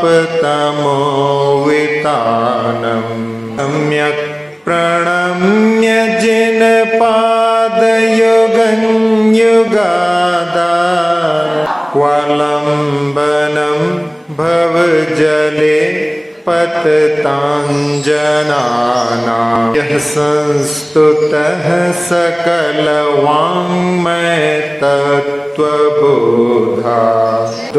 तापतमोवितानं सम्यक् प्रणम्य जिनपादयुगं युगादात् क्वलम्बनं भवजले पतताञ्जनानां यः संस्तुतः सकलवाङ्मय तत्त्वबोधा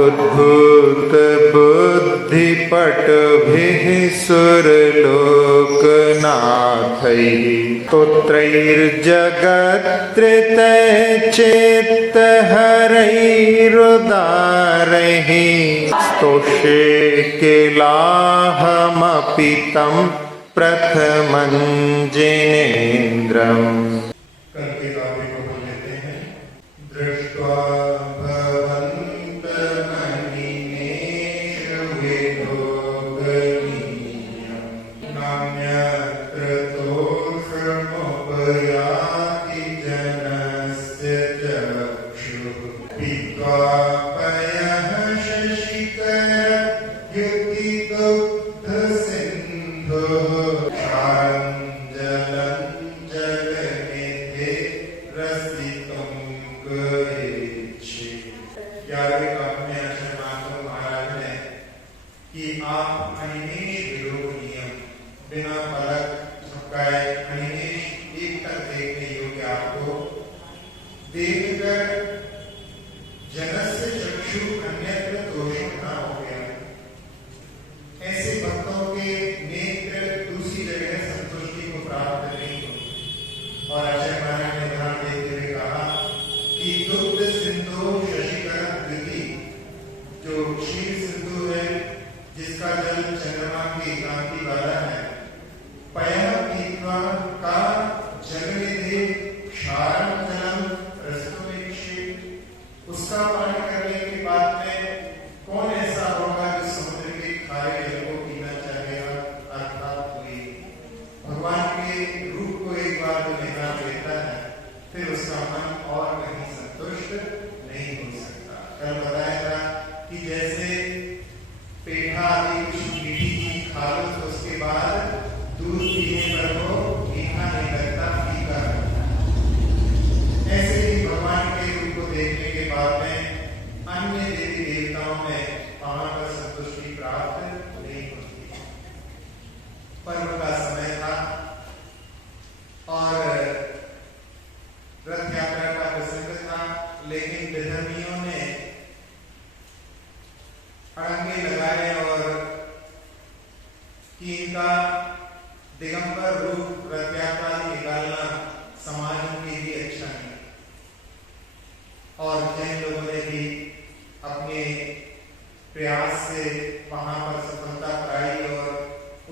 उद्भूतबुद्धिपटुभिः सुरलोकनाथैः स्तोत्रैर्जगत्रितैश्चेत्तहरैरुदारैः स्तोष्ये किलाहमपि तं प्रथमं जिनेन्द्रम्। कल के काव्य को बोल लेते हैं। दृष्ट्वा भवन्तमनिमेषु विलोकनीयं नान्यत्र दोषमुपयाति जनस्य चक्षुः पीत्वा पयः शशिकर युक्तिदुग्धसिन्धुः क्षारञ्जलं जलनिधे रसितुं गयेच्छि। 11वें काव्य में आचार्य माधव महाराज ने कि आप अनिमेष विलोकनीयम बिना पलक झपकाए अनिमेष एक तक देखने योग्य आपको देखकर जनस्य चक्षु अन्यत्र दोषित न हो गया। ऐसे भक्तों के नेत्र दूसरी जगह संतुष्टि को प्राप्त नहीं हुए। और आचार्य महाराज ने उदाहरण देते हुए कहा कि दुग्ध सिंधु शशिकर द्विति, जो क्षीर सिंधु है जिसका जल चंद्रमा की कांति वाला है, पयः पीत्वा का जलनिधे क्षारं जलम रसतुमिच्छे, उसका पान करने के बाद में कौन ऐसा होगा जो समुद्र के खारे जल को पीना चाहेगा। अर्थात कोई भगवान के रूप को एक बार जो निहार लेता है फिर उसका मन और कहीं संतुष्ट नहीं हो सकता। कल बताया था कि जैसे पेठा आदि कुछ मीठी चीज खा लो तो उसके बाद दूध पीने पर वो मीठा नहीं लगता, फीका लगता। ऐसे ही भगवान के रूप को देखने के बाद में अन्य देवी देवताओं में वहां पर संतुष्टि प्राप्त नहीं होती। पर्व का समय था और रथ यात्रा का प्रसंग था, लेकिन विधर्मियों ने अड़ंगे लगाए और कि इनका दिगंबर रूप रथ यात्रा निकालना समाज के लिए अच्छा नहीं। और जैन लोगों ने भी अपने प्रयास से वहां पर सफलता पाई और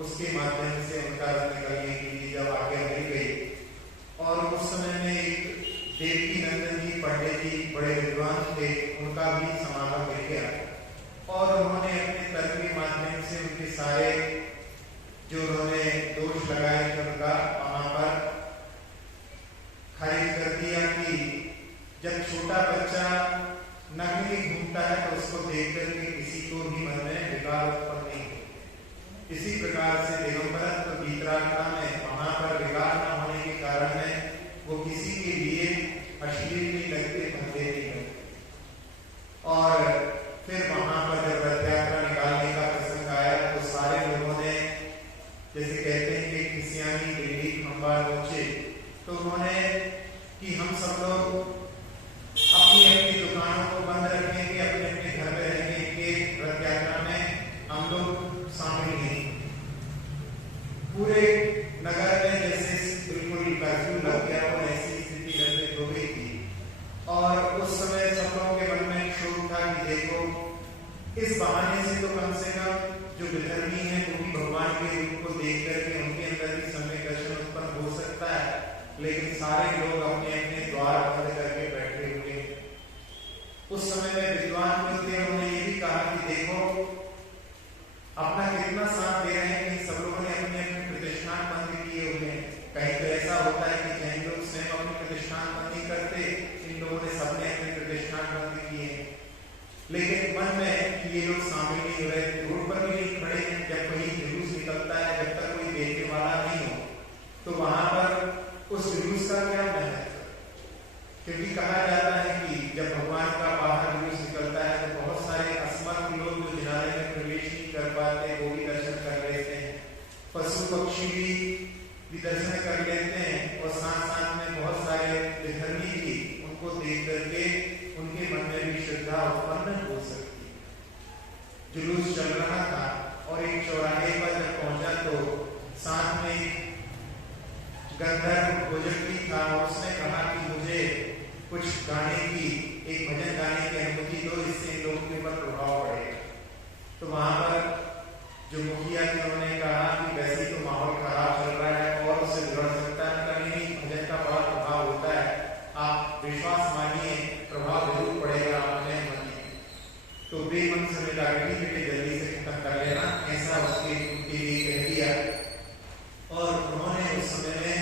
उसके माध्यम से उनका रथ निकलने के लिए जब आज्ञा मिल गई और उस समय में एक देवकी नंदन जी पंडित जी बड़े विद्वान थे, उनका भी समागम मिल गया और उन्होंने अपने तर्क के माध्यम से उनके सारे जो उन्होंने दोष लगाए थे उनका वहां पर खारिज कर दिया कि जब छोटा बच्चा नग्न ही घूमता है तो उसको देख करके किसी को भी मन में विकार उत्पन्न नहीं होते। इसी प्रकार से दिगंबरत्व गीतरागता में वहां पर विकार न होने के कारण में वो किसी के लिए अश्लील नहीं लगते, भद्दे नहीं लगते। और फिर वहां पर जब रथ यात्रा निकालने का प्रसंग आया तो सारे लोगों ने, जैसे कहते हैं कि किसियानी दिल्ली खंबा पहुंचे, तो उन्होंने कि हम सब लोग अपनी अपनी दुकानों को बंद रखेंगे, अपने अपने घर में रहेंगे, रथ यात्रा में हम लोग शामिल नहीं। पूरे नगर में जैसे बिल्कुल कर्फ्यू लग गया हो ऐसी स्थिति निर्मित हो गई थी। और उस समय सब लोगों के मन में शोक था कि देखो इस बहाने से तो कम से कम जो विधर्मी है वो भी भगवान के रूप को देख करके उनके अंदर भी सम्यक दर्शन उत्पन्न हो सकता है। लेकिन सारे लोग अपने अपने द्वार बंद करके बैठे हुए। उस समय में विद्वान जो थे उन्होंने ये भी कहा कि देखो अपना कितना साथ दे रहे हैं कि सब लोगों ने अपने अपने प्रतिष्ठान बंद किए हुए हैं। कहीं तो ऐसा होता है कि जैन लोग स्वयं अपने प्रतिष्ठान बंद नहीं करते, इन लोगों ने सबने अपने प्रतिष्ठान बंद किए हैं। लेकिन मन में कि ये लोग शामिल नहीं हो रहे, रोड पर भी नहीं खड़े हैं। जब कहीं जुलूस निकलता है, जब तक कोई देखने वाला नहीं हो, तो वहां पर उस जुलूस का क्या महत्व? क्योंकि कहा जाता है कि जब भगवान का बाहर जुलूस निकलता है तो बहुत सारे असमर्थ लोग जो जिनारे में प्रवेश नहीं कर पाते वो भी दर्शन कर लेते हैं, पशु पक्षी भी दर्शन कर लेते हैं, और साथ साथ में बहुत सारे विधर्मी भी उनको देख करके उनके मन में भी श्रद्धा उत्पन्न हो सकती है। जुलूस चल रहा था और एक चौराहे पर जब पहुंचा तो साथ में गंधर्व भोजक भी था, उसने कहा कि मुझे कुछ गाने की, एक भजन गाने की अनुमति दो, इससे लोगों के ऊपर प्रभाव पड़ेगा। तो वहां पर जो मुखिया थे उन्होंने कहा कि वैसे तो माहौल खराब चल रहा है और उससे बिगड़ सकता है, कभी भजन का बड़ा प्रभाव होता है, आप विश्वास मानिए प्रभाव जरूर पड़ेगा अपने मन में। तो बेमन समय लागेगी कि जल्दी से खत्म कर लेना, ऐसा उनके लिए कह दिया। और उन्होंने उस समय में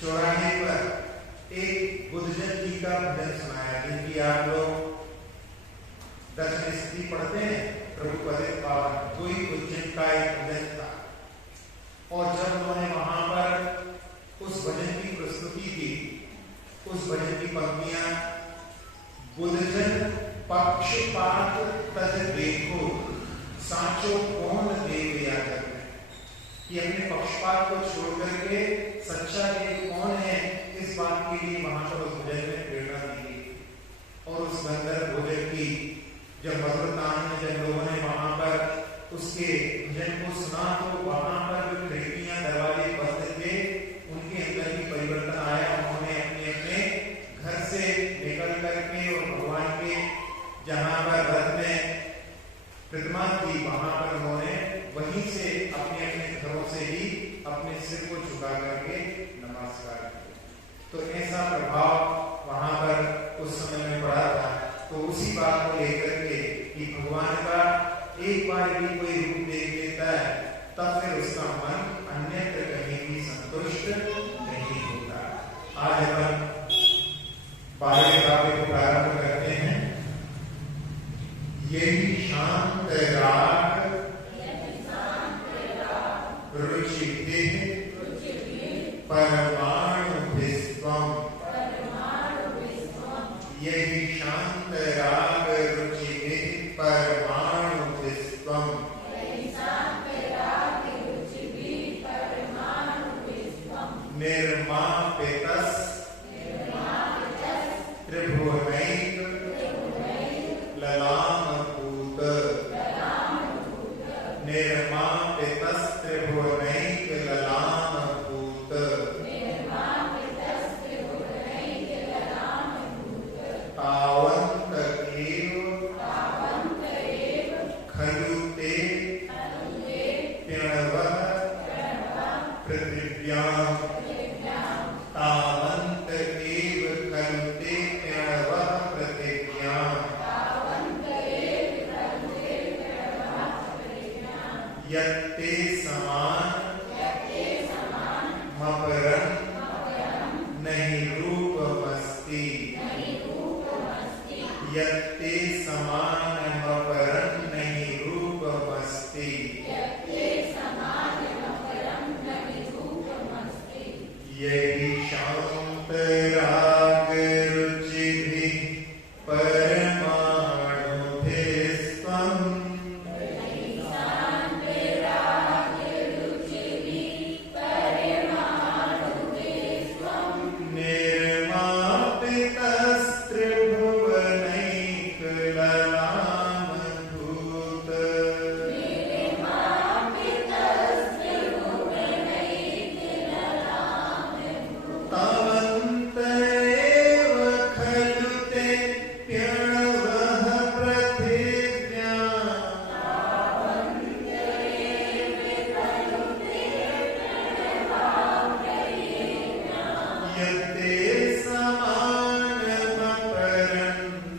चौराहे पर एक बुद्धजन जी का भजन सुनाया, जिनकी आप लोग दर्शन स्थिति पढ़ते हैं, प्रभु पतित पावन, कोई बुद्धजन का एक भजन था। और जब उन्होंने वहां पर उस भजन की प्रस्तुति की, उस भजन की पंक्तियां, बुद्धजन पक्षपात तज देखो साचो कौन देव यादव, कि अपने पक्षपात को छोड़ करके सच्चा देव कौन है, इस बात के लिए वहां पर उस भजन में प्रेरणा दी गई। और उस गंधर्व भोजक की जब मधुरतान में जब लोगों ने वहां पर उसके भजन को सुना तो वहां पर जो खिड़कियां दरवाजे बंद थे उनके अंदर भी परिवर्तन आया। उन्होंने अपने अपने घर से निकल करके और भगवान के जहां पर रथ में प्रतिमा थी वहां पर उन्होंने वहीं से अपने अपने घरों से ही अपने सिर को झुका करके नमस्कार किया। तो ऐसा प्रभाव वहां पर उस समय में पड़ा था। तो उसी बात को लेकर के कि भगवान का एक बार भी कोई रूप देख लेता है तब फिर उसका मन अन्यत्र कहीं भी संतुष्ट नहीं होता। आज अपन 12वें काव्य को प्रारंभ करते हैं। यही शांत राग रुचिभिः परमाणुभिस्त्वं, यही शांत राग रुचिभिः परमाणुभिस्त्वं, निर्मापितस् त्रिभुवनैक ललामभूत, निर्मापितस् त्रिभुवनैक ललामभूत, तावन्त एव खलु ते प्रणवः पृथिव्यां, तावन्त एव खलु ते प्रणवः पृथिव्यां, यत्ते समान मपरं नहीं रूपमस्ति, यत्ते समान मपरं नहीं रूपमस्ति, यही शांत राग रुचिभिः परमाणुभिस्त्वं, निर्मापितस्त्रिभुवनैक ललामभूत, तावन्त एव खलु ते प्रणवः पृथिव्यां, यत्ते समानमपरं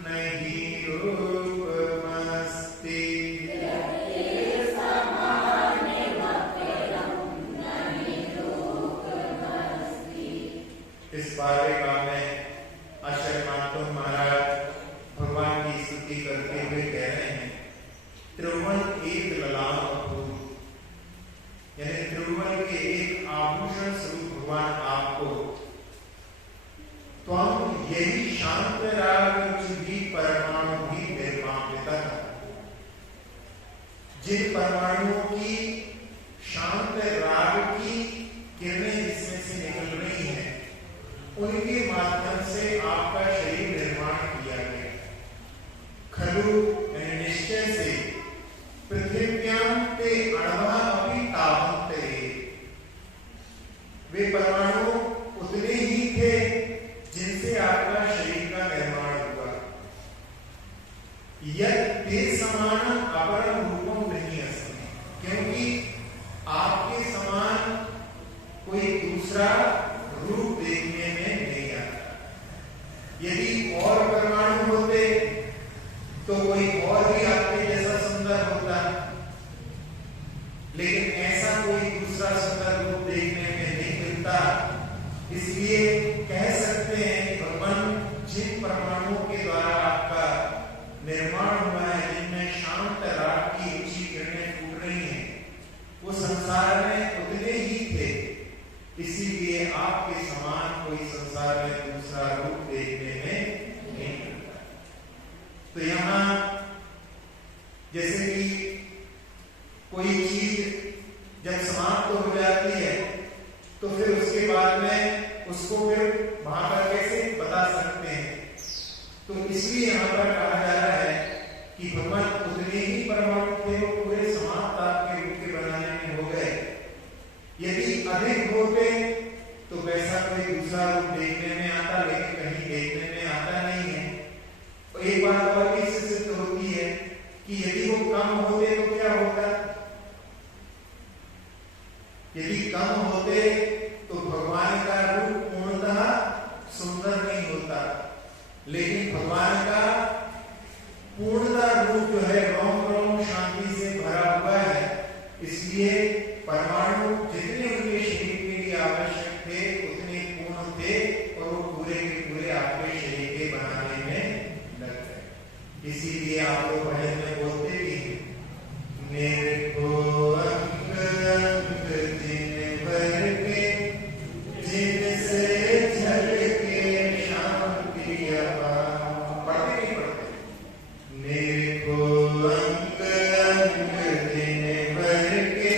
नहि रूपमस्ति, इस 12वें काव्य में आचार्य मार्तंड महाराज भगवान की स्तुति करते हुए एक आभूषण स्वरूप भगवान आपको, त्वं यही शांत राग भी परमाणु भी निर्मापिता, जिन परमाणुओं की शांत राग की किरणें जिसमें से निकल रही हैं, उनके माध्यम से आपका शरीर निर्माण किया गया। खलु निश्चय से पृथिव्यां ते अणवः अपि तावन्ते, वे परमाणु उतने ही थे जिनसे आपका शरीर का निर्माण हुआ। यत् ते समान अपरं रूपं नहीं अस्ति, क्योंकि आपके समान कोई दूसरा रूप देखने में नहीं आता। यदि और परमाणु होते तो कोई और भी आपके जैसा सुंदर होता, लेकिन ऐसा कोई दूसरा सुंदर रूप देखने में नहीं मिलता। इसलिए कह सकते हैं कि भगवान जिन परमाणुओं के द्वारा आपका निर्माण हुआ है, जिनमें शांत राग की ऊंची किरणें फूट रही हैं, वो संसार में उतने ही थे। इसीलिए आपके समान कोई संसार में दूसरा रूप देखने में नहीं मिलता। तो यहां जैसे कि कोई चीज जब समाप्त हो जाती है तो फिर उसके बाद में उसको फिर वहां पर कैसे बता सकते हैं, तो इसलिए यहां पर कहा जा रहा है कि भगवान उतने ही परमाणु थे, वो पूरे समाप्त आपके रूप के बनाने में हो गए। यदि अधिक होते तो वैसा कोई दूसरा रूप देखने में आता, लेकिन कहीं देखने में आता नहीं है। तो एक बात और भी इससे सिद्ध होती है कि यदि वो कम होते तो क्या होता, यदि कम होते तो भगवान का रूप पूर्णतः सुंदर नहीं होता, लेकिन भगवान का पूर्णतः रूप जो है रोम रोम शांति से भरा हुआ है। इसलिए परमाणु जितने उनके शरीर के लिए आवश्यक थे उतने पूर्ण थे, और वो पूरे के पूरे आपके शरीर के बनाने में लग गए। इसीलिए आप लोग भजन में बोलते भी हैं, मेरे को अंग अंग जिन भर के, जिनसे झलके शांति अपार। पढ़ते नहीं पढ़ते, मेरे को अंग अंग जिन भर के,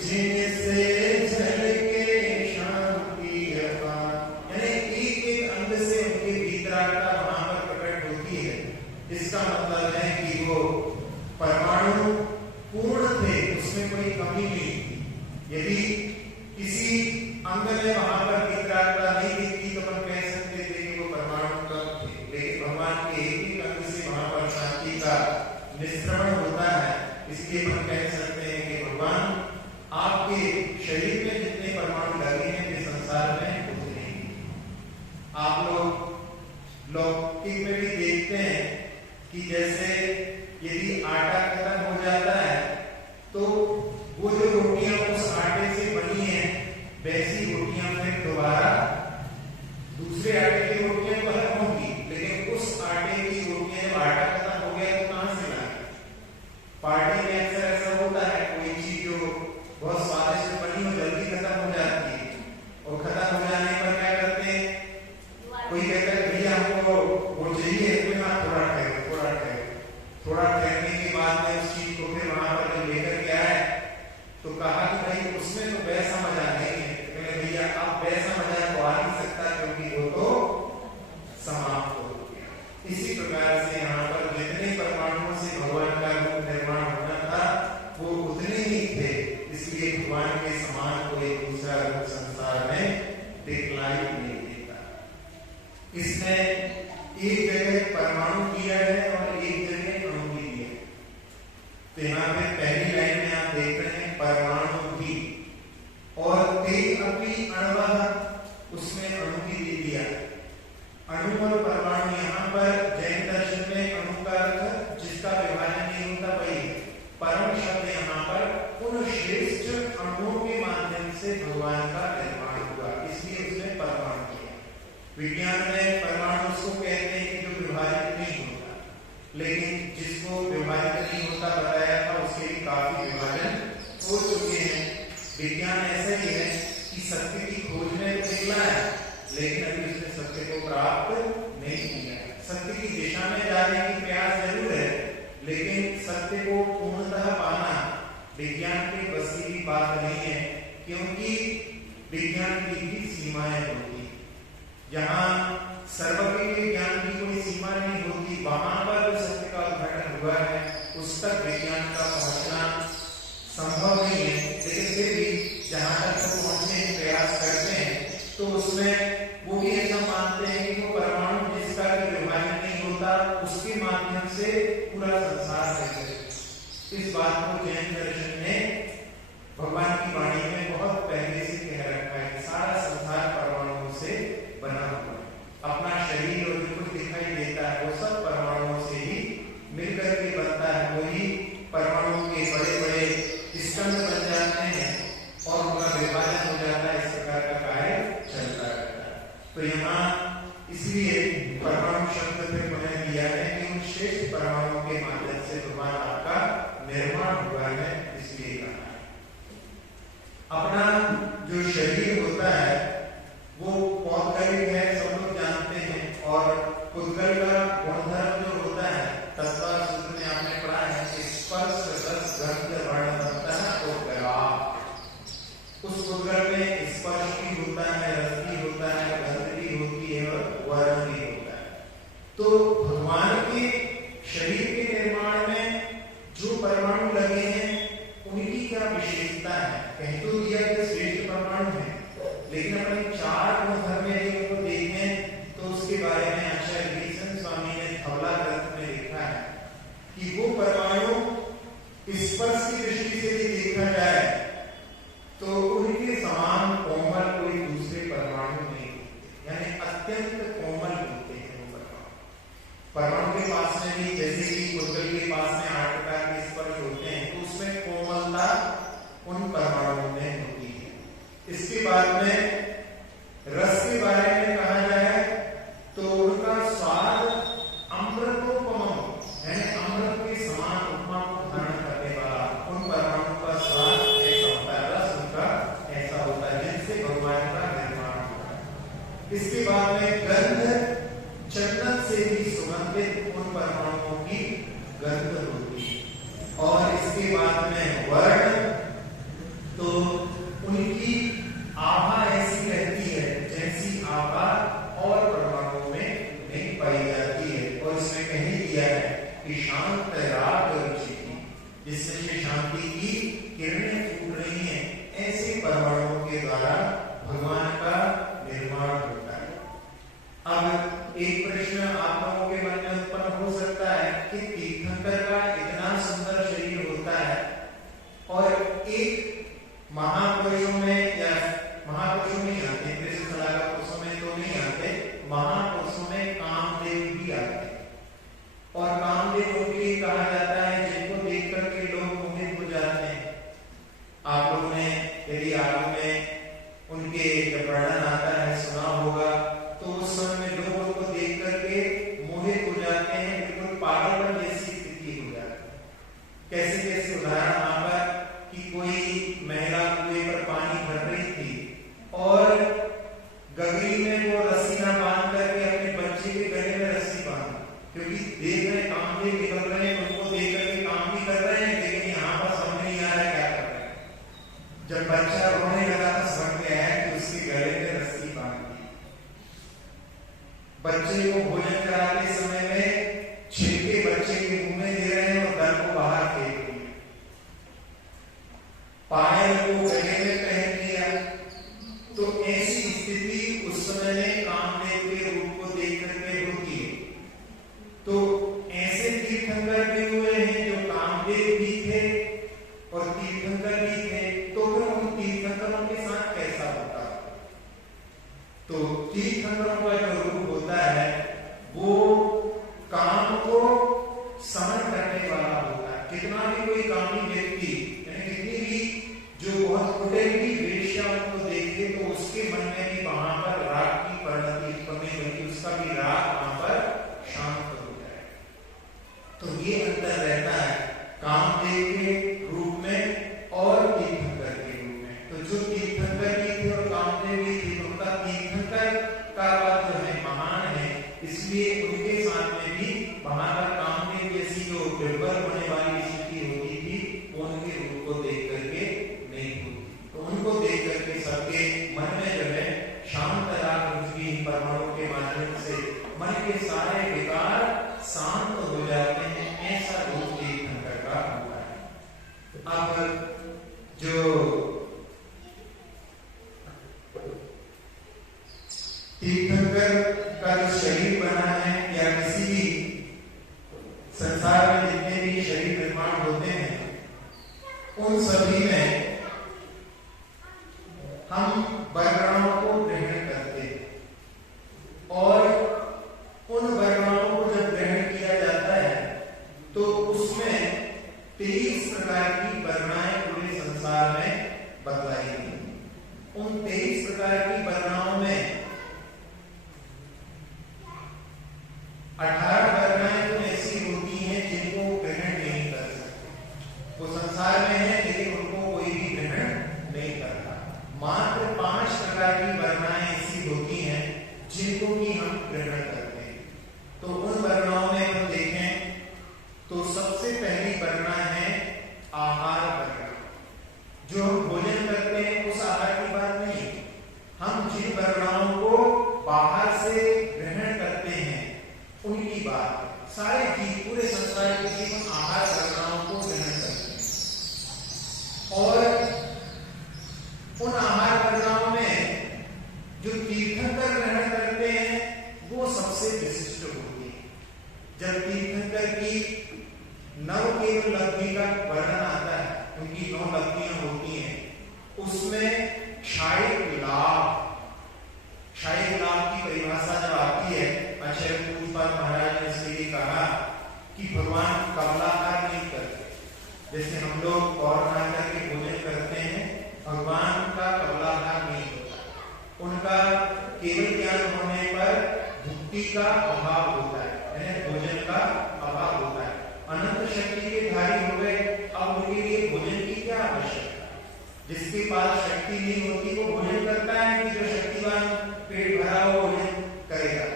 जिनसे झलके शांति अपार। यानी एक एक अंग से उनकी भीतरात्मा वहां पर प्रकट होती है। इसका मतलब है कि वो परमाणु पूर्ण थे, उसमें कोई कमी नहीं थी। यदि किसी अंग में वहां पर भीतरात्मा नहीं दिखती तो हम कह सकते थे कि वो परमाणु कम थे, लेकिन भगवान के एक ही अंग से वहां पर शांति का निस्रवण होता है। इसलिए हम कह सकते हैं कि भगवान आपके शरीर में जितने परमाणु लगे हैं वे संसार में उतने ही। आप लोग लौकिक में भी देखते हैं कि जैसे यदि आटा खत्म हो जाता है तो वो जो रोटियां उस आटे से बनी हैं, वैसी रोटियां फिर दोबारा दूसरे आटे की रोटियां तो खत्म होंगी, लेकिन उस आटे की रोटियां जब आटा खत्म हो गया तो कहां से लाए? पार्टी में अक्सर ऐसा होता है, कोई चीज जो बहुत स्वादिष्ट बनी हो जल्दी खत्म हो जाती है, और खत्म हो जाने पर क्या करते हैं, कोई कहता है भैया हमको वो चाहिए, थोड़ा ठहरो थोड़ा ठहरो। थोड़ा ठहरने के बाद में उस चीज को फिर वहां पर जब लेकर के आए तो कहा कि भाई उसमें तो वैसा मजा नहीं है। मैंने भैया अब वैसा मजा तो आ नहीं सकता, क्योंकि वो तो समाप्त हो गया। इसी प्रकार से यहाँ पर जितने परमाणुओं से भगवान का रूप निर्माण होना था वो उतने ही थे। इसलिए भगवान के समान कोई दूसरा रूप संसार में दिखलाई नहीं देता। इसमें एक जगह परमाणु दिया है और एक जगह अणु भी दिया है। तो यहाँ पे पहली लाइन में आप देख रहे हैं परमाणु भी, और ते अपि अणवः, उसमें अणु भी दे दिया। अणु और परमाणु यहाँ पर जैन दर्शन में अणु का अर्थ जिसका विभाजन नहीं होता वही है। परम शब्द यहाँ पर उन श्रेष्ठ अणुओं के माध्यम से भगवान का निर्माण हुआ, इसलिए उसने परमाणु किया। विज्ञान में परमाणु उसको कहते हैं कि जो विभाजित नहीं होता, लेकिन जिसको विभाजित नहीं होता बताया था उसके भी काफी विभाजन हो चुके हैं। विज्ञान ऐसा ही है कि सत्य की खोज में तो निकला है, लेकिन अभी उसने सत्य को प्राप्त नहीं किया। सत्य की दिशा में जाने की प्रयास जरूर है, लेकिन सत्य को पूर्णतः पाना विज्ञान के बस की बात नहीं है, क्योंकि विज्ञान की भी सीमाएं होती। जहां सर्वज्ञ ज्ञान की कोई सीमा नहीं होती, वहां पर जो सत्य का उद्घाटन हुआ है उस तक विज्ञान का पहुंचना संभव नहीं है। लेकिन फिर भी जहां तक वो पहुंचने का प्रयास करते हैं तो उसमें वो भी ऐसा मानते हैं कि वो परमाणु जिसका विभाजन नहीं होता उसके माध्यम से पूरा संसार है। इस बात को जैन दर्शन ने भगवान की वाणी में बहुत पहले से कह रखा है कि सारा संसार परमाणुओं से बना हुआ है। अपना शरीर और जो कुछ दिखाई देता है वो सब परमाणुओं से ही मिलकर के बनता है। वही परमाणुओं के बड़े बड़े स्तंभ बन जाते हैं और उनका विभाजन हो जाता है। इस प्रकार का कार्य चलता रहता है। तो यहाँ इसलिए परमाणु शब्द पे उन्हें दिया है कि उन श्रेष्ठ परमाणुओं के माध्यम से भगवान आपका निर्माण हुआ है, इसलिए कहा है। अपना जो शरीर होता है वो पौधगलिक है, सब लोग जानते हैं, और पुद्गल का गुणधर्म जो होता है तत्व सूत्र में आपने पढ़ा है कि स्पर्श रस गंध वर्ण बनता है पुद्गला। उस पुद्गल में स्पर्श भी होता है, रस भी होता है, गंध भी होती है और वर्ण भी होता है। तो भगवान के शरीर के निर्माण में जो परमाणु लगे हैं उनकी क्या विशेषता है? कहीं तो दिया कि श्रेष्ठ परमाणु है, लेकिन अपने चार गुणधर्म में उनको देखें तो उसके बारे में आचार्य भीष्म स्वामी ने धवला ग्रंथ में लिखा है कि वो परमाणु स्पर्श की दृष्टि से भी देखा जाए तो उनके समान कोमल कोई दूसरे परमाणु नहीं होते, यानी अत्यंत कोमल होते हैं वो परमाणु। परमाणु के पास में भी जैसे कि पुद्गल के पास में 8 प्रकार के स्पर्श होते हैं तो उसमें कोमलता उन परमाणुओं में होती है। इसके बाद में रस के बारे में कहा जाए तो उनका स्वाद अमृतोपम, यानी अमृत के समान उपमा को धारण करने वाला उन परमाणु का स्वाद ऐसा होता है, रस उनका ऐसा होता है जिनसे भगवान का निर्माण होता है। इसके बाद में गंध, चंदन से भी सुगंधित उन परमाणुओं की गंध होती है। और इसके बाद में वर्ण, तो उनकी आभा ऐसी रहती है जैसी आभा और परमाणुओं में नहीं पाई जाती है। और इसमें कहीं दिया है कि शांत राग रुचि, जिसमें से शांति की किरणें फूट रही हैं, ऐसे परमाणुओं के द्वारा भगवान का निर्माण होता है। अब एक प्रश्न आप लोगों के मन में उत्पन्न हो सकता है कि तीर्थंकर का इतना सुंदर शरीर होता है और एक महापुरुषों में या महापुरुषों में आते, कृष्ण सलाहकार पुरुषों में तो नहीं आते, महापुरुषों में कामदेव भी आते। और कामदेव के लिए कहा जाता है जिनको देख करके लोग मोहित हो जाते हैं। आप लोगों ने यदि आलू में उनके जब वर्णन आता है सुना होगा तो उस समय में लोगों को देख करके मोहित हो जाते हैं, बिल्कुल पागलपन जैसी स्थिति हो जाती है। कैसे कैसे उदाहरण वहां पर कि कोई महिला कुएं पर पानी भर रही थी और गगरी में वो रस्सी ना बांध करके अपने बच्चे के गले में रस्सी बांध, क्योंकि देख रहे काम भी निकल रहे हैं, उनको देख करके काम भी कर रहे हैं, लेकिन यहाँ पर समझ नहीं आ रहा है क्या कर रहे हैं। जब बच्चा रोने लगा तो समझ में आया कि उसके गले में रस्सी बांध दी। बच्चे को भोजन कराते समय में छिलके बच्चे के मुंह में दे रहे हैं और दर को बाहर फेंक रहे हैं। पायल को गले में पहन लिया। तो ऐसी स्थिति उस समय में कामदेव के रूप को देख करके होती है। तो ऐसे तीर्थंकर भी हुए हैं जो कामदेव भी थे और तीर्थंकर भी थे, तो फिर उन तीर्थंकरों के साथ कैसा होता? तो तीर्थंकरों का जो रूप होता है वो मात्र 5 प्रकार की वर्णाएं ऐसी होती हैं जिनको कि हम ग्रहण करते हैं। तो उन वर्णाओं में हम देखें तो सबसे पहली वर्णा है आहार वर्णा। जो हम भोजन करते हैं उस आहार की बात नहीं, हम जिन वर्णाओं को बाहर से ग्रहण करते हैं उनकी बात। सारे जीव, पूरे संसार के जीव आहार वर्णाओं को ग्रहण करते हैं और उन आहार वर्णाओं में जो तीर्थंकर ग्रहण करते हैं वो सबसे विशिष्ट होती है। जब तीर्थंकर की नव केवल लब्धि का वर्णन आता है, उनकी 9 लब्धियां होती हैं, उसमें क्षायिक लाभ की परिभाषा जब आती है, आचार्य पूज्यपाद महाराज ने इसके लिए कहा कि भगवान कमलाहार नहीं करते। जैसे हम लोग और नाकर के भोजन करते हैं, भगवान का कमलाहार नहीं होता। उनका केवल ज्ञान होने पर भुक्ति का अभाव होता है, भोजन का अभाव होता है। अनंत शक्ति के धारी हो गए, अब उनके लिए भोजन की क्या आवश्यकता? जिसके पास शक्ति नहीं होती वो भोजन करता है कि जो शक्तिवान पेट भरा हो भोजन करेगा।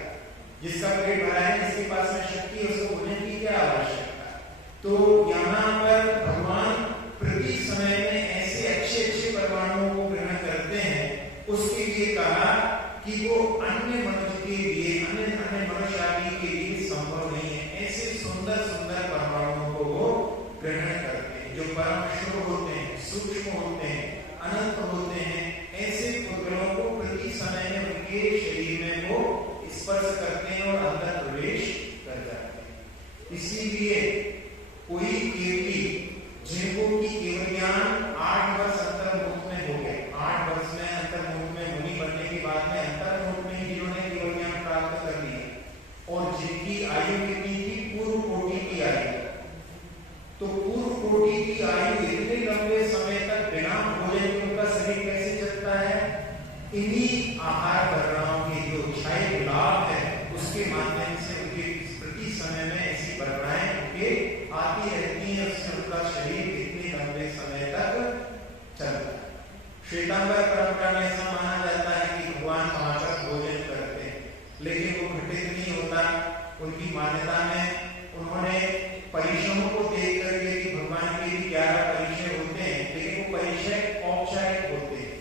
जिसका पेट भरा है, जिसके पास में शक्ति है, उसको भोजन की क्या आवश्यकता? तो यहाँ पर भगवान प्रति समय में ऐसे अच्छे परमाणुओं को ग्रहण करते हैं। उसके लिए कहा कि वो अन्य मनुष्य के लिए, अन्य मनुष्य आदि के लिए संभव नहीं है। ऐसे सुंदर परमाणुओं को वो ग्रहण करते हैं जो परम शुभ होते हैं, सूक्ष्म होते हैं, अनंत होते हैं। ऐसे पुद्गलों को प्रति समय में उनके शरीर में वो स्पर्श करते हैं और अंदर प्रवेश कर जाते हैं। इसीलिए कोई केवली जिनको की केवल ज्ञान 8 वर्ष अंतर्मुख में हो गए, 8 वर्ष में अंतर्मुख में मुनि बनने के बाद में अंतर्मुख में जिन्होंने केवल ज्ञान प्राप्त कर लिया और जिनकी आयु कितनी थी, पूर्व कोटि की आयु। तो पूर्व कोटि की आयु इतने लंबे समय तक बिना भोजन के उनका शरीर कैसे चलता है? इन्हीं आहार वर्णाओं के जो क्षायिक लाभ है उसके माध्यम से उनके प्रति समय में ऐसी वर्णाएं उनके आती रहती हैं, उससे उनका शरीर इतने लंबे समय तक चलता है। श्वेतांबर परंपरा में ऐसा माना जाता है कि भगवान वहां तक भोजन करते हैं, लेकिन वो घटित नहीं होता। उनकी मान्यता में उन्होंने परिश्रमों को देख करके कि भगवान के भी 11 परिचय होते हैं, लेकिन वो परिचय औपचारिक होते हैं।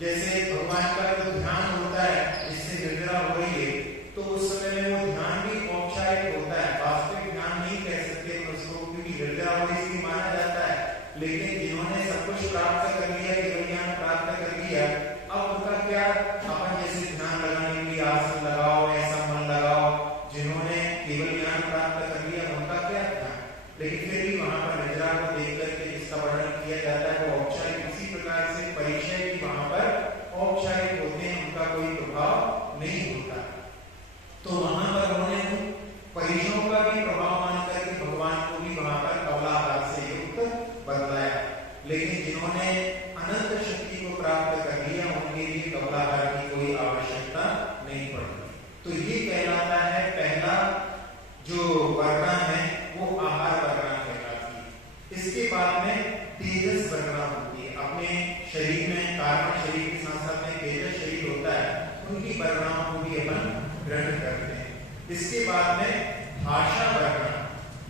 जैसे भगवान का जो ध्यान होता है जिससे निद्रा हो रही है, तो उस समय में वो ध्यान भी औपचारिक होता है, वास्तविक ध्यान नहीं कह सकते उसको, क्योंकि निद्रा हो रही इसलिए माना जाता है। लेकिन जिन्होंने सब कुछ प्राप्त कर लिया, केवल ज्ञान प्राप्त कर लिया, अब उनका क्या? अपन जैसे ध्यान लगाने के लिए आसन लगाओ, ऐसा मन लगाओ। जिन्होंने केवल ज्ञान प्राप्त कर लिया उनका क्या ध्यान? लेकिन फिर भी वहां पर निद्रा को देख करके जिसका वर्णन किया जाता है वो औपचारिक, इसी प्रकार से परिचय भी वहां पर औपचारिक होते हैं, उनका कोई प्रभाव नहीं होता। तो वहां पर उन्होंने परिचयों का भी प्रभाव मान करके भगवान को भी वहां पर कमलाहार से युक्त बतलाया। लेकिन जिन्होंने अनंत शक्ति को प्राप्त कर लिया उनके लिए कमलाहार की कोई आवश्यकता नहीं पड़ती। तो ये कहलाता है पहला जो वर्णा है वो आहार वर्णा कहलाती है। इसके बाद में तेजस वर्णा होती है। अपने शरीर में कारण शरीर के साथ साथ में तेजस शरीर होता है, उनकी वर्णाओं को भी अपन ग्रहण करते हैं। इसके बाद में भाषा वर्णा,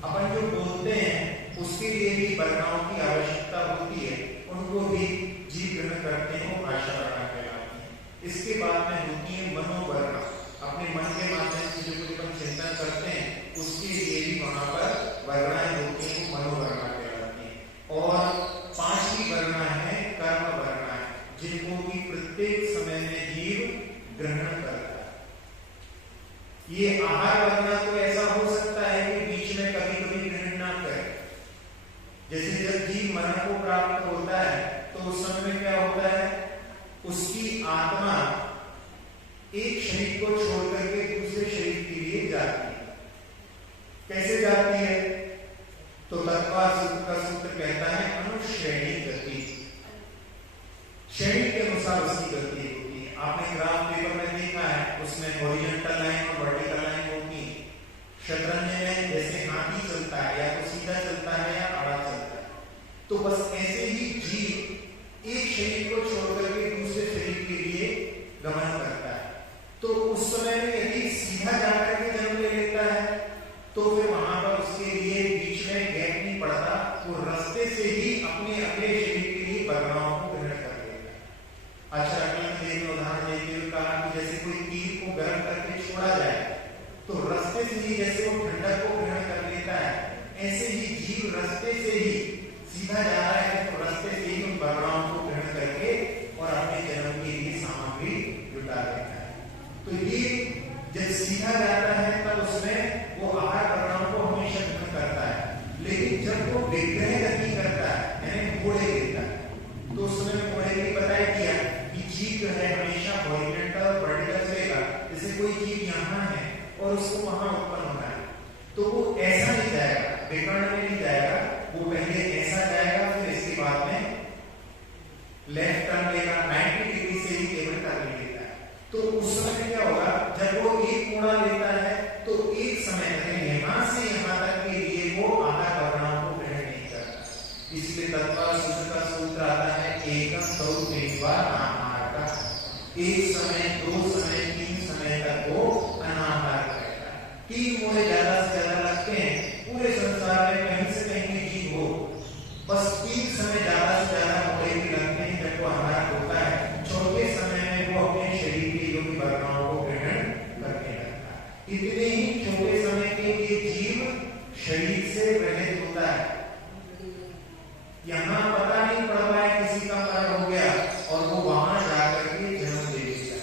अपन जो बोलते हैं उसके लिए भी वर्णाओं की आवश्यकता होती है, उनको भी जीव ग्रहण करते हैं, वो भाषा वर्णा कहलाती है। इसके बाद में होती है मनोवर्णा, अपने मन के माध्यम से जो कुछ अपन चिंतन करते हैं उसके लिए भी वहां पर वर्णाएं होती हैं, वो मनोवर्णा कहलाती है। और 5वीं वर्णा है कर्म वर्णा, जिनको भी प्रत्येक समय में जीव ग्रहण करता है। ये आहार वर्णा तो ऐसा हो सकता है कि बीच में कभी ग्रहण ना करे। जैसे जब जीव मरण को प्राप्त होता है तो उस समय में क्या होता है, उसकी आत्मा एक शरीर को छोड़ करके दूसरे शरीर के लिए जाती है। कैसे जाती है? तो तत्वा सूत्र का सूत्र कहता है अनुश्रेणी गति, श्रेणी के अनुसार उसकी गति होती है। आपने ग्राफ पेपर में देखा है, उसमें हॉरिजॉन्टल लाइन और वर्टिकल लाइन होती है। शतरंज में जैसे हाथी चलता है, या तो सीधा चलता है या आड़ा चलता है, तो बस ऐसे ही जीव एक शरीर को छोड़ करके तो ये जब सीधा जाता है तब उसमें वो आहार परिणाम को हमेशा ग्रहण करता है, लेकिन जब वो विग्रह गति करता है यानी मोड़े देता है, तो उसमें मोड़े की बताया किया कि जीव जो है हमेशा हॉरिजॉन्टल और वर्टिकल रहेगा। जैसे कोई जीव यहाँ है और उसको वहां उत्पन्न होना है, तो वो ऐसा नहीं जाएगा, विकर्ण में नहीं जाएगा, वो पहले ऐसा जाएगा, फिर इसके बाद में लेफ्ट टर्न लेगा, 90 डिग्री से ही केवल टर्न लेता है। तो उस समय क्या होगा, जब वो एक कोणा लेता है तो एक समय यहां से यहां तक के लिए वो आहार परिणाम को ग्रहण नहीं करता। इसलिए तत्काल सूत्र का सूत्र आता है एकम दो तीन बार आहार का, एक समय, दो समय, तीन समय तक वो अनाहार करेगा। तीन मोड़े ज्यादा से ज्यादा लगते हैं पूरे संसार में, कहीं से कहीं जीव हो, बस तीन समय ज्यादा से ज्यादा मोड़े भी लगते हैं जब वो आहार होता है। चौथे समय में वो अपने शरीर के योग्य वर्णाओं को ग्रहण करने लगता है। इतने ही छोटे समय के लिए जीव शरीर से रहित होता है, यहाँ पता नहीं पड़ पाया किसी का मरण हो गया और वो वहां जाकर के जन्म ले लेता है।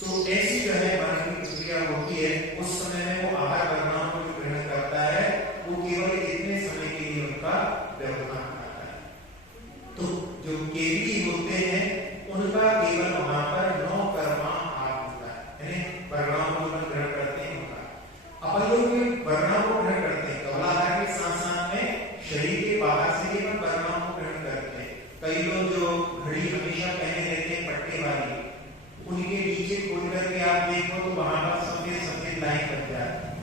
तो ऐसी जो है मरण की प्रक्रिया होती है। उस समय में वो आहार परिणाम को ग्रहण करता है, वो केवल इतने समय के लिए उनका व्यवधान आता है। तो जो केवली होते हैं उनका केवल वहां पर 9 कर्मा आहार होता है, यानी परिणाम को ग्रहण करते हैं उनका। अपन लोग भी परिणाम को ग्रहण करते हैं, कवलाहार के साथ साथ में शरीर के बाहर से ही परिणाम को ग्रहण करते हैं। कई लोग जो घड़ी हमेशा पहने रहते हैं पट्टे वाली, उनके नीचे खोल करके आप देखो तो वहां पर सफेद सफेद लाइन बन जाती है,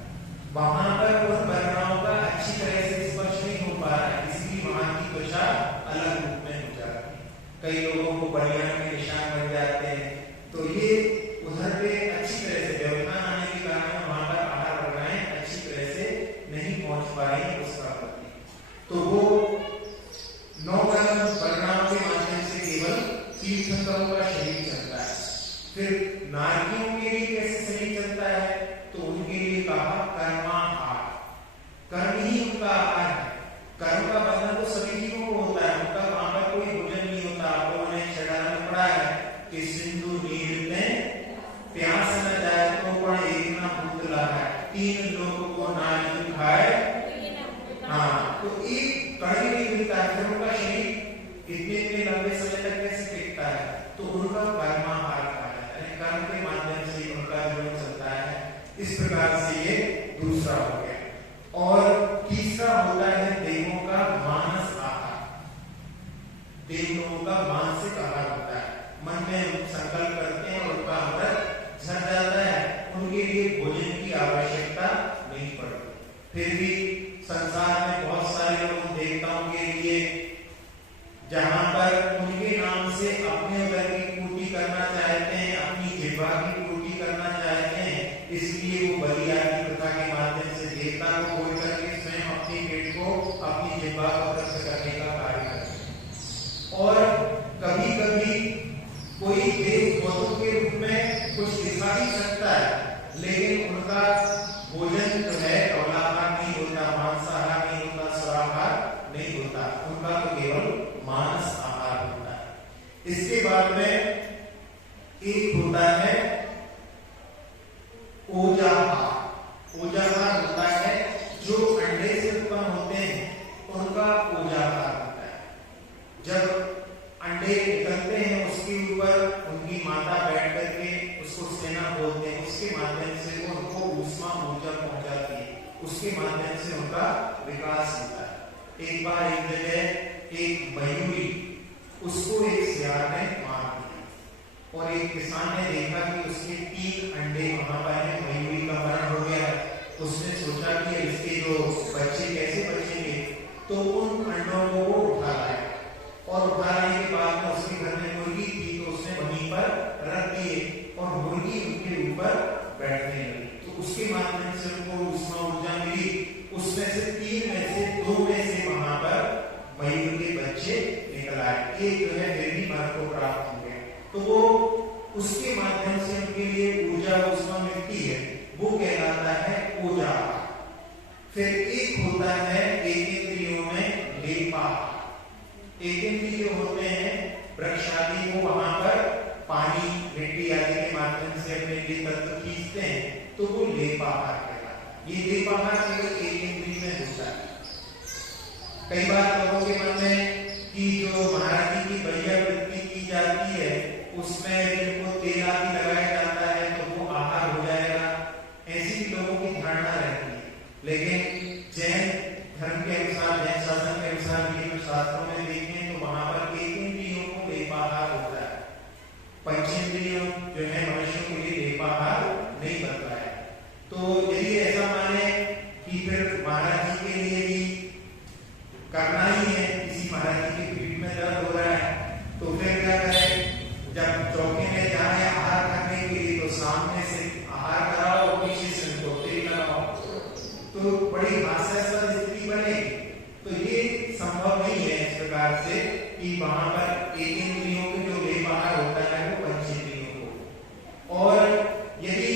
वहां पर उन परिणामों का अच्छी तरह से स्पर्श नहीं हो पा रहा है, इसलिए वहां की त्वचा अलग रूप में हो जाती है। कई लोगों को बनियान में निशान बन जाते हैं, तो ये उधर पे अच्छी तरह से व्यवधान आने के कारण वहां पर आहार प्रक्रियाएं अच्छी तरह से नहीं पहुंच पा रही है उसका प्रति। तो वो 9 परिणाम के माध्यम से केवल तीर्थंकरों का शरीर चलता है। फिर नारियों के लिए कैसे शरीर चलता है, तो उनके लिए कहा कर्माहार, कर्म ही उनका आहार है। कर्म का बंधन तो सभी जीवों को होता है, उनका वहां पर कोई भोजन नहीं होता। आप लोगों ने छठाना में पढ़ा है कि सिंधु नीर में प्यास न जाए तो पण एक ना भूत लाए, 3 लोगों को ना खाए। हाँ, तो एक कण नहीं मिलता है, फिर उनका शरीर इतने लंबे समय तक कैसे टिकता है, तो उनका कर्माहार कहा जाता है। कर्म के माध्यम से उनका जीवन चलता है। इस प्रकार से ये दूसरा हो गया। और तीसरा होता है देवों का मानस आहार। देव लोगों का मानसिक आहार होता है, मन में संकल्प करते हैं और उनका अमृत झड़ जाता है, उनके लिए भोजन की आवश्यकता नहीं पड़ती। फिर भी संसार में बहुत सारे लोग देवताओं के लिए जहां पर उनके नाम से अपने उदर की पूर्ति करना चाहते हैं, अपनी जिह्वा की पूर्ति करना चाहते हैं, इसलिए वो बलि आदि प्रथा के माध्यम से देवता को बोल करके स्वयं अपने पेट को, अपनी जिह्वा को तृप्त करने का कार्य करते हैं। और कभी कभी कोई देव पौधों के रूप में कुछ दिखा ही सकता है, लेकिन उनका भोजन जो है कवलाहार नहीं होता, मांसाहार नहीं होता, स्वाहार नहीं होता, उनका तो केवल मांस आहार होता है। इसके बाद में एक होता है ओजाहार। ओजाहार होता है जो अंडे से उत्पन्न होते हैं उनका ओजाहार होता है। जब अंडे निकलते हैं उसके ऊपर उनकी माता बैठ करके उसको सेना बोलते हैं, उसके माध्यम से वो उनको ऊष्मा ऊर्जा पहुंचाती है, उसके माध्यम से उनका विकास होता है। एक बार एक जगह एक मयूरी, उसको एक सियार ने मार दिया और एक किसान ने देखा कि उसके 3 अंडे वहां पर हैं, मयूरी का मरण हो गया। उसने सोचा कि इसके जो बच्चे कैसे बचेंगे, तो उन अंडों को वो उठा लाया और उठा लाने के बाद में उसके घर में मुर्गी थी, तो उसने वहीं पर रख दिए और मुर्गी उनके ऊपर बैठने लगी। तो उसके माध्यम से उनको ऊष्मा ऊर्जा मिली, उसमें से 3 में से 2 में से वहां पर मयूर के बच्चे निकल आए। एक जो है फिर भी मन को प्राप्त हो गया, तो वो उसके माध्यम से उनके लिए ऊर्जा ऊष्मा मिलती है, वो कहलाता है ऊर्जा। फिर एक होता है एक इंद्रियों में लेपा। एक इंद्रिय होते हैं वृक्ष आदि, वो वहां पर पानी मिट्टी आदि के माध्यम से अपने सीखते हैं तो वो लेपाहार कहलाता है। ये लेपाहार केवल एक इंद्रिय में होता है। कई बार लोगों के मन में कि जो महाराज जी की बढ़िया वृत्ति की जाती है उसमें जिनको तेल आदि लगाया जाता है तो वो आहार हो जाएगा, ऐसी भी लोगों की धारणा रहती है। लेकिन जैन धर्म के अनुसार, जैन शासन के अनुसार ये जो शास्त्रों में देखें तो वहां पर एक इंद्रियों को लेपाहार होता है, पंचेंद्रियों जो है मनुष्यों के लिए लेपाहार नहीं बनता है। तो यदि ऐसा माने कि फिर महाराज जी के लिए भी करना ही है, किसी महाराज जी की पीठ में दर्द हो रहा है तो फिर क्या करें, जब चौकी में जाए आहार करने के लिए तो सामने से आहार कराओ, पीछे से उनको तेल लगाओ, तो बड़ी हास्यास्पद स्थिति बनेगी। तो ये संभव नहीं है इस प्रकार से कि वहां पर एक इंद्रियों को जो लेपाहार होता है वो पंचेंद्रियों को। और यदि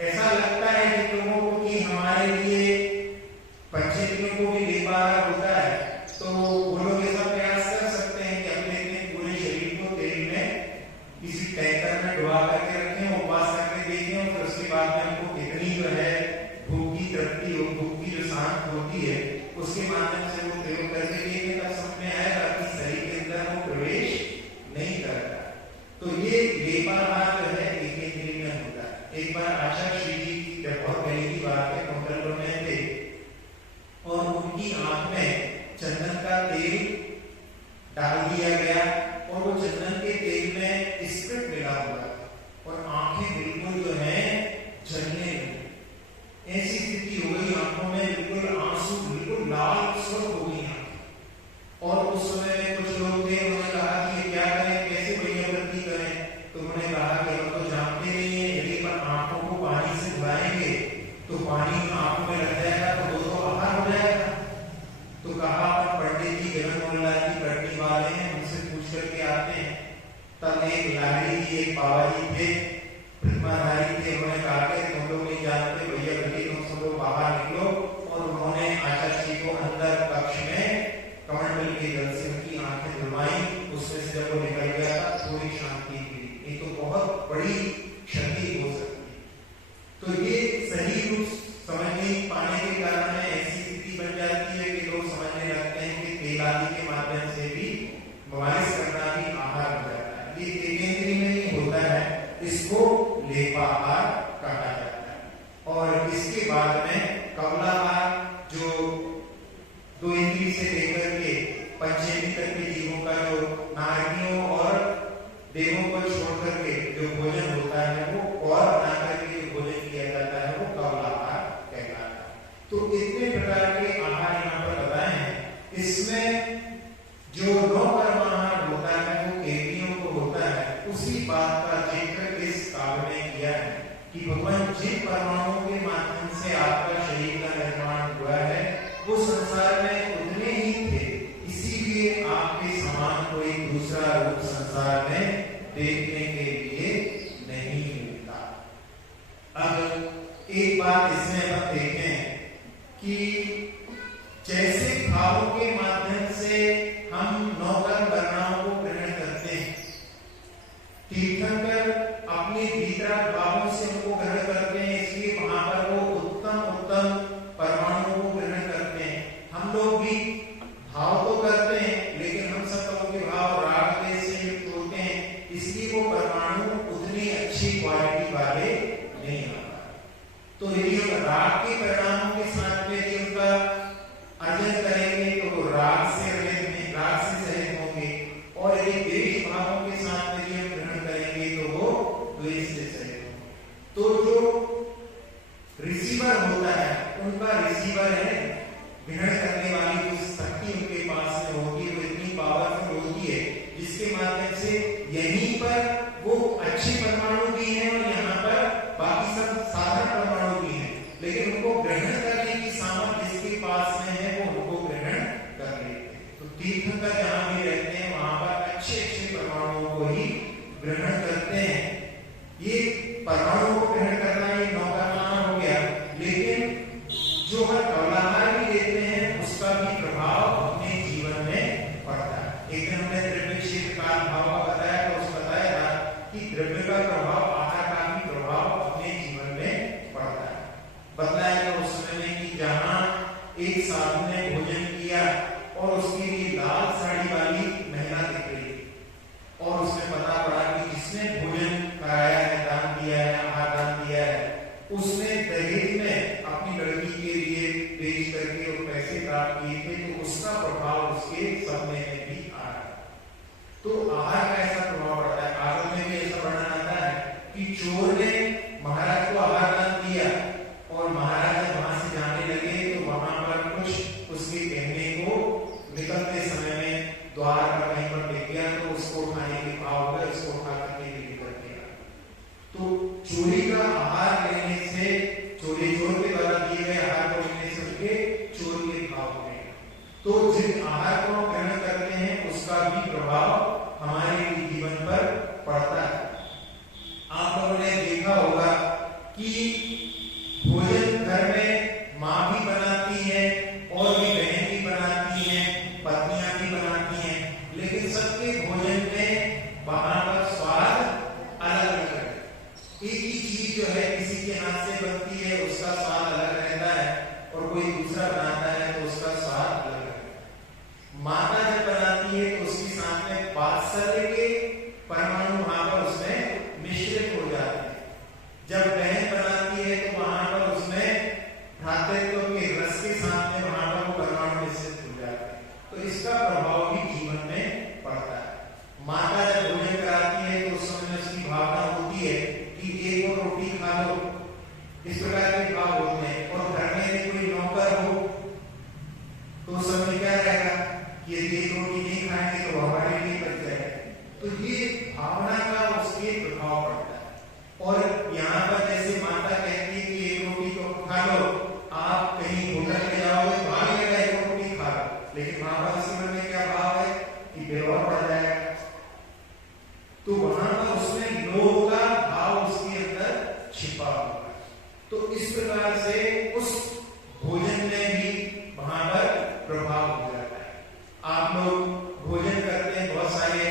ऐसा लगता है कि लोगों को कि हमारे लिए पंचेंद्रियों को भी लेपाहार होता है तो वो लोग ऐसा प्रयास कर सकते हैं कि अपने पूरे शरीर को तेल में किसी टैंकर में डुबा करके रखें, उपवास करके देखें और फिर उसके बाद में हमको कितनी जो है भूख की तृप्ति हो, भूख की जो शांत होती है उसके माध्यम से वो प्रयोग करके देखें, तब समझ में आएगा कि शरीर के अंदर वो प्रवेश नहीं करता। तो ये लेपाहार जो है एक इंद्रिय में होता है। एक बार आचार्य श्री जी की बहुत पहले की बात है, होटल में थे और उनकी आंख में चंदन का तेल डाल दिया गया और वो चंदन के तेल में स्प्रिट मिला हुआ था और आंखें बिल्कुल जो है जलने लगी। ऐसी स्थिति हो गई, आंखों में बिल्कुल आंसू, बिल्कुल लाल सुर्ख हो गई आंखें। और उस समय में कुछ लोग थे, उन्होंने कहा कि क्या करें, कैसे बढ़िया वृद्धि करें। तो उन्होंने कहा कि हम तो जानते नहीं है, यदि पर आंखों को पानी से धुलाएंगे तो पानी आंखों में लग जाएगा तो वो आहार हो जाएगा। तो कहा पंडित जी गगन मोहल्ला की कटनी वाले हैं, उनसे पूछ करके आते हैं। तब एक लारी जी, एक बाबा जी थे, प्रतिमाधारी थे, उन्होंने कहा कि तुम लोग नहीं जानते भैया, भले तुम सब लोग बाहर निकलो। और उन्होंने आचार्य जी को अंदर कक्ष में कमंडल के जल से उनकी आंखें धुलवाई, उसमें से जब वो निकल गया थोड़ी शांति मिली। ये तो बहुत बड़ी क्षति हो सकती है। तो ये सही रूप समझ नहीं पाने के कारण ऐसी स्थिति बन जाती है कि लोग समझने लगते हैं कि तेल आदि के माध्यम से भी मालिश करना भी आहार हो जाता है। ये तेलेंद्रिय में ही होता है, इसको लेपाहार कहा जाता है। और इसके बाद में कमलाहार, जो दो इंद्रिय से लेकर के पंचेंद्रिय तक के जीवों का जो नारियों और देवों को छोड़ करके जो भोजन होता है वो और बना करके जो भोजन किया जाता है वो कमलाहार कहलाता है। तो इतने प्रकार के आहार यहाँ पर बताए हैं। इसमें जो 9 कर्माहार होता है वो केवलियों को होता है। उसी बात का जिक्र इस काव्य में किया है कि भगवान जिन परमाणुओं के माध्यम से आपका शरीर का निर्माण हुआ है वो संसार में उतने ही थे, इसीलिए आपके समान कोई दूसरा रूप संसार में देखने के लिए नहीं मिलता। अब एक बात इसमें हम देखें कि जैसे भावों के माध्यम से हम 9 कर्म वर्णाओं को ग्रहण करते हैं, तीर्थंकर अपने भीतर भावों से उनको ग्रहण करते हैं, इसलिए वहां पर वो उत्तम उत्तम परमाणुओं को ग्रहण करते हैं। हम लोग भी भाव तो करते हैं, लेकिन हम सब लोगों के भाव राग द्वेष से युक्त होते हैं, इसलिए वो परमाणु उतनी अच्छी क्वालिटी वाले नहीं आता। तो यदि हम राग के परिणामों के साथ में यदि उनका अर्जन करेंगे तो वो राग से सहित होंगे, और यदि द्वेष भावों के साथ में यदि हम ग्रहण करेंगे तो वो द्वेष से सहित होंगे। तो जो रिसीवर होता है उनका रिसीवर है, ग्रहण करने वाली जो शक्ति उनके पास में होगी वो इतनी पावरफुल होती है जिसके माध्यम से यहीं पर वो अच्छे परमाणु भी हैं और यहाँ पर बाकी सब साधारण परमाणु भी हैं, लेकिन उनको ग्रहण करने की सामर्थ्य जिसके पास में है वो उनको ग्रहण कर लेते हैं। तो तीर्थंकर जहाँ भी रहते हैं वहां पर अच्छे अच्छे परमाणुओं को ही ग्रहण करते हैं। ये परमाणुओं को ग्रहण करना ये 9 कर्माहार हो गया, लेकिन जो हर कमलाहार भी लेते हैं उसका भी प्रभाव अपने जीवन में पड़ता है। एक दिन हमने द्रव्य क्षेत्र काल भाव का बताया, तो उस बताया था कि द्रव्य का प्रभाव आहार का भी प्रभाव इसको खाने के भाव होगा, इसको खा करके ये करेगा। तो चोरी का आहार लेने से, चोर के द्वारा दिए गए आहार को लेने से उनके चोर के भाव हो गए। तो जिन आहार को हम ग्रहण करते हैं उसका भी प्रभाव हमारे जीवन पर पड़ता है। आप लोगों ने देखा होगा कि भोजन घर में माँ भी बनाती है और भी बहन भी बनाती है, पत्नियां भी बनाती हैं, लेकिन सबके भोजन में वहां पर स्वाद अलग अलग है। एक ही चीज जो है किसी के हाथ से बनती है उसका स्वाद अलग रहता है और कोई दूसरा बनाता है तो उसका स्वाद अलग रहता है। माता जब बनाती है तो उसके साथ में वात्सल्य के परमाणु वहां पर उसमें मिश्रित हो जाते हैं। जब बहन बनाती है तो वहां पर उसमें भ्रातृत्व के रस के साथ में वहां पर वो परमाणु मिश्रित हो जाते हैं। तो इसका प्रभाव भी जीवन में पड़ता है। माता जब भोजन कराती है तो उस समय उसकी भावना होती है कि एक और रोटी खा लो, इस प्रकार के भाव होते हैं। और घर में यदि कोई नौकर हो तो उस समय क्या रहेगा कि यदि एक रोटी नहीं खाएंगे तो हमारे लिए बच जाएगा। तो ये भावना का उसके प्रभाव पड़ता है। और यहाँ पर जैसे माता कहती है कि एक रोटी तो खा लो, आप कहीं होटल में जाओगे तो भाग लेगा एक रोटी खा लो, लेकिन वहां पर उस मन में क्या भाव है कि बिल और बढ़ जाएगा। तो वहां पर उसमें लोभ का भाव उसके अंदर छिपा हुआ है। तो इस प्रकार से उस भोजन में भी वहां पर प्रभाव हो जाता है। आप लोग भोजन करते हैं, बहुत सारे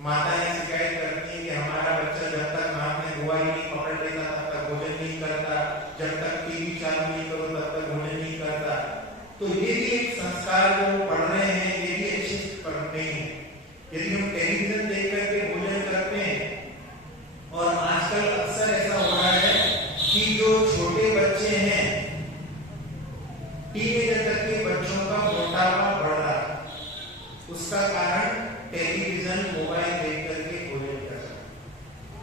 माताएं शिकायत करती हैं कि हमारा बच्चा जब तक हाथ में मोबाइल नहीं पकड़ लेता तब तक भोजन नहीं करता, जब तक टीवी चालू नहीं करो तब तक भोजन नहीं करता। तो ये भी एक संस्कार जो पढ़ रहे हैं, ये भी अच्छी पढ़ते हैं। यदि हम टेलीविजन देख करके भोजन करते हैं, और आजकल अक्सर ऐसा हो रहा है कि जो छोटे बच्चे हैं, टीनेजर तक के बच्चों का मोटापा बढ़ रहा है, उसका कारण टेलीविजन मोबाइल देख करके भोजन करना।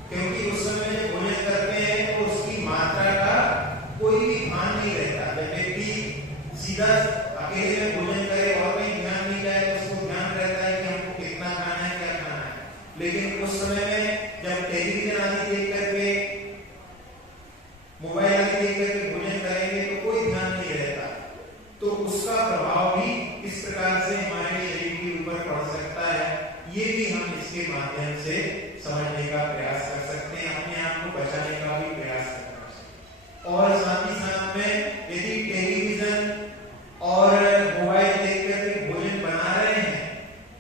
क्योंकि उस समय जब भोजन करते हैं तो उसकी मात्रा का कोई भी ध्यान नहीं रहता। जब व्यक्ति सीधा अकेले में भोजन करे और कहीं ध्यान नहीं जाए तो उसको ध्यान रहता है कि हमको कितना खाना है, क्या खाना है। लेकिन उस समय में जब टेलीविजन आदि देख करके, मोबाइल आदि देख करके भोजन करेंगे तो कोई ध्यान नहीं रहता। तो उसका प्रभाव भी इस प्रकार से हमारे शरीर के ऊपर पड़ सकता है। ये भी हम इसके माध्यम से समझने का प्रयास कर सकते हैं, अपने आप को बचाने का भी प्रयास करना चाहिए। और साथ ही साथ में यदि टेलीविजन और मोबाइल देख करके भोजन बना रहे हैं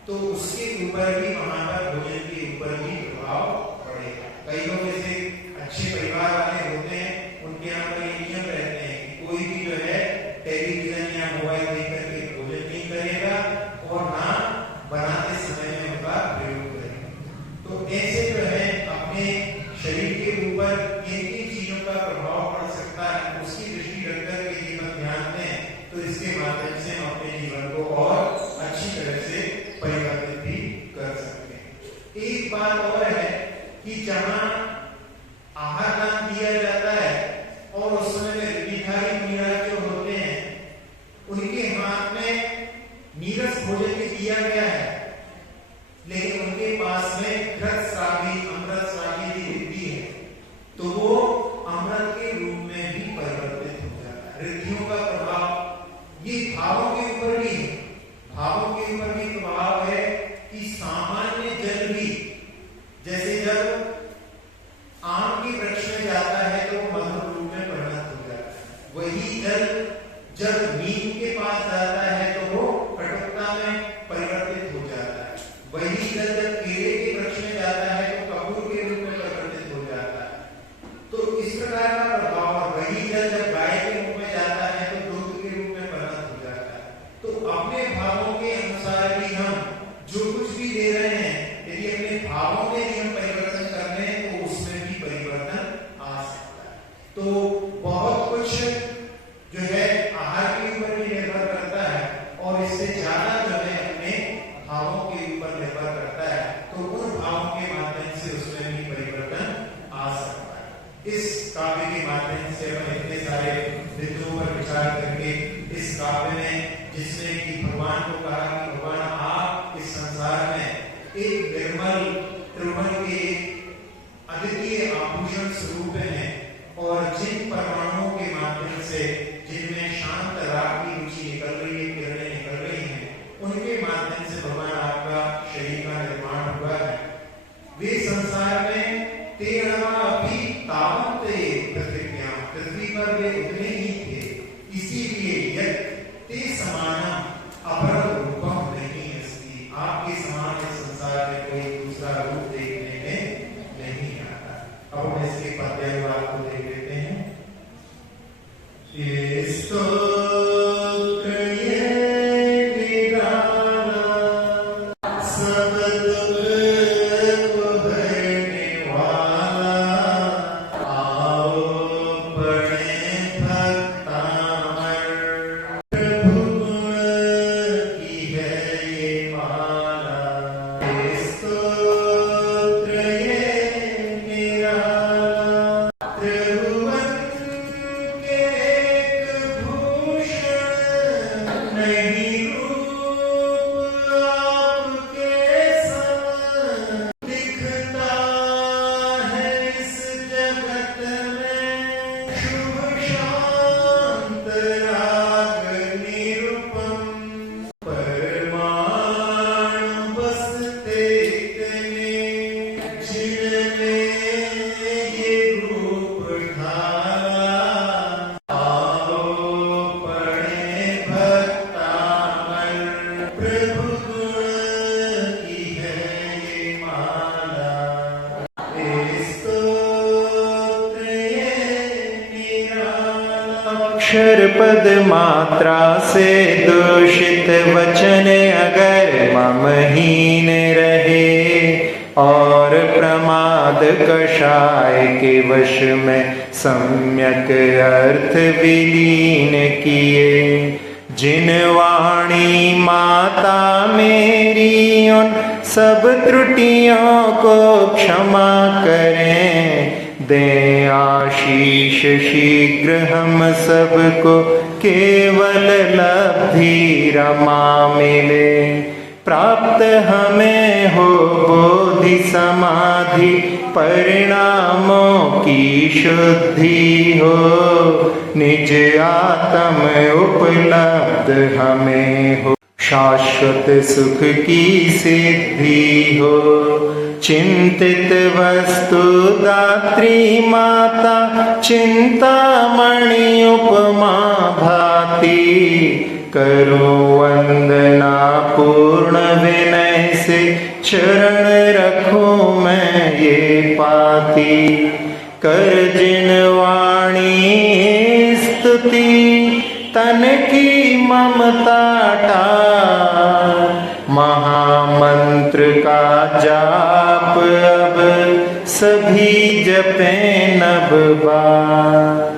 तो उसके ऊपर भी, वहां पर भोजन के ऊपर भी प्रभाव पड़ेगा। कई लोग ऐसे अच्छे परिवार वाले होते हैं, उनके यहाँ पर ये नियम रहते हैं कि कोई भी जो है टेलीविजन या मोबाइल देख करके भोजन नहीं करेगा और ना बनाते समय में उनका प्रयोग करेगा। तो ऐसे जो है अपने शरीर के ऊपर किन चीजों का प्रभाव पड़ सकता है, उसकी दृष्टि रखकर के जीवन ध्यान दें, तो इसके माध्यम से हम अपने जीवन को और अच्छी तरह से परिवर्तित भी कर सकते हैं। एक बात और है कि जहां आहार दान दिया जाता है और उस समय में भिखारी मीराज जो होते हैं उनके हाथ में नीरस भोजन भी दिया गया है, लेकिन उनके पास में घृत श्रावी, अमृत श्रावी की रिद्धि है, तो वो अमृत के रूप में भी परिवर्तित हो जाता है। रिद्धियों का प्रभाव ये भावों के ऊपर भी है। भावों के ऊपर भी प्रभाव है कि सामान्य जल भी, जैसे जब आम के वृक्ष में जाता है तो मधुर रूप में परिणत हो जाता है, वही जल जब नीम के पास जाता है तो वो कटुता में परिवर्तित हो जाता है, वही जल जब केले के वृक्ष में जाता है तो कपूर के रूप में परिवर्तित हो जाता है। तो इस प्रकार का प्रभाव, और वही जल जब गाय के मुंह में जाता है तो दूध के रूप में परिणत हो जाता है। तो अपने भावों के अनुसार भी हम जो कुछ भी दे रहे हैं, यदि अपने भावों में भी हम परिवर्तन कर रहे हैं तो उसमें भी परिवर्तन आ सकता है। तो बहुत कुछ जो है आहार के ऊपर भी निर्भर करता है और इससे ज्यादा जो है अपने भावों के ऊपर निर्भर करता है। तो उन भावों के माध्यम से उसमें भी परिवर्तन आ सकता है। इस काव्य के माध्यम से हम इतने सारे बिंदुओं पर विचार करके इस काव्य में, जिसमें कि भगवान को कहा कि भगवान आप इस संसार में एक निर्मल त्रिभुवन के अद्वितीय आभूषण स्वरूप हैं और जिन परमाणुओं के माध्यम से जिनमें शांत राग की रुचि निकल रही है, किरणें निकल रही हैं, उनके माध्यम से भगवान आपका शरीर का निर्माण हुआ है। वे संसार में 13वां अभी तावत पृथ्वी पर वे उतने ही थे, इसीलिए यत् ते समानम अपरम रूपम नहीं अस्ति, आपके समान इस संसार में कोई दूसरा रूप देखने में नहीं आता। अब हम इसके पद्यानुवाद को देख लेते हैं। अक्षर पद मात्रा से दूषित वचन अगर ममहीन रहे और प्रमाद कषाय के वश में सम्यक अर्थ विलीन किए, जिन वाणी माता मेरी उन सब त्रुटियों को क्षमा करें, दें आशीष शीघ्र हम सबको केवल लब्धि रमा मिले, प्राप्त हमें हो बोधि समाधि परिणामों की शुद्धि हो, निज आत्म उपलब्ध हमें हो, शाश्वत सुख की सिद्धि हो। चिंतित वस्तु दात्री माता चिंतामणि उपमा भाती, करो वंदना पूर्ण विनय से चरण रखूं मैं ये पाती, कर जिन वाणी स्तुति तन की ममता टार, महामंत्र का जाप अब सभी जपें नभ बार।